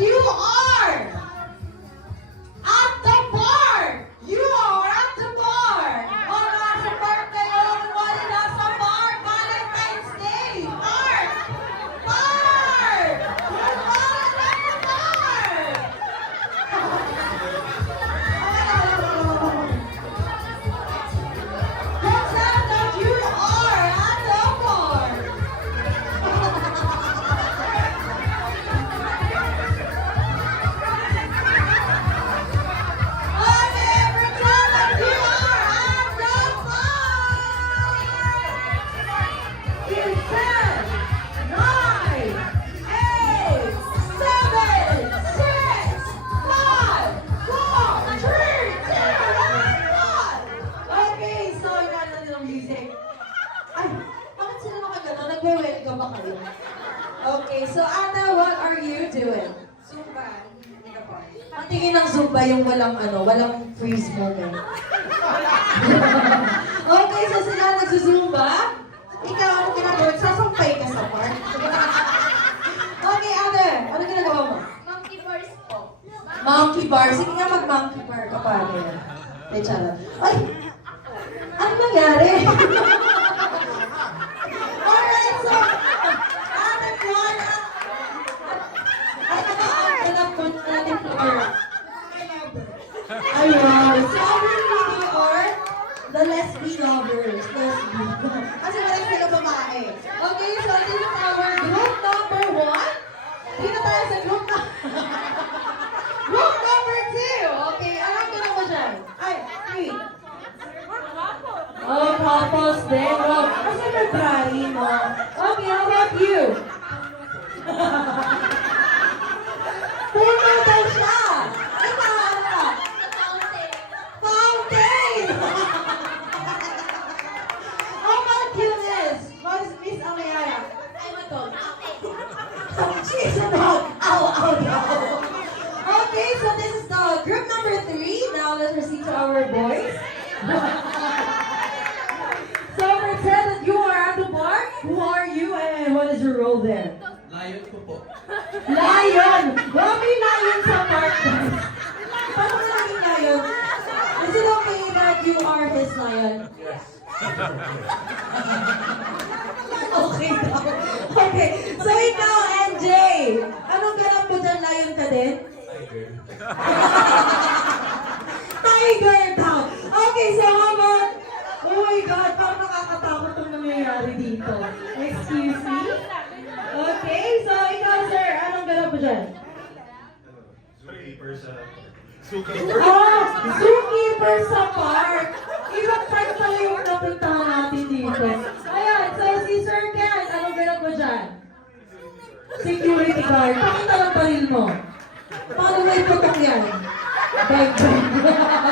you are at the bar. You are at the bar. O nasa bar kayo, wala nasa bar. Valentine's Day. Bar! Bar! You're all at the bar! What's that you are at the bar? Okay, so Ana, what are you doing? Zumba. Ang tingin ng Zumba yung walang freeze moment. Okay, so sila nagsusumba. Ikaw, ano ginagawa? Sasampay ka sa park. Okay, Ana, ano ginagawa mo? Monkey bars po. Monkey bar. Sige nga mag-monkey bar ka pa. Ay, charot. Ay! Ano nangyari? Alright, so... Ana, Juana! Ay, ano po natin floor? Ayun. So, we are the lesbian lovers. Lesbian. Kasi wala sila babae. Okay, so this is our group number 1. Dito tayo sa group na... Group number 2. Okay, alam ko na mo dyan. Ay, 3. Oh, couples din. Oh, kasi nag-try mo. Okay, how about you? Puno daw siya. Ikaw, ano ka? Fountain. Fountain! How about you, Miss? Miss Amayaya? I'm a dog. She's a dog. Ow, ow, ow. Okay, so this is the group number 3. Now let's proceed to our boys. So pretend that you are at the bar. Who are you and what is your role there? Lion ko po. Lion! Mami lion sa park. Paano ka naging lion? Is it okay that you are his lion? Yes. Okay daw. Okay. So ikaw, NJ, anong ganap mo dyan? Lion ka din? Tiger. Tiger daw. Okay, so how about... Oh my God, parang nakakatakot itong nangyayari dito. Excuse me? Okay, so ikaw, sir, anong ganap mo dyan? Zookeeper sa... Zookeeper. Ah! Zookeeper sa park! Ibang park pala yung napuntahan natin dito. Ayan, so si Sir Ken, anong ganap mo dyan? Security guard. Pakita lang baril mo. Paano may putok yan? Bang, bang.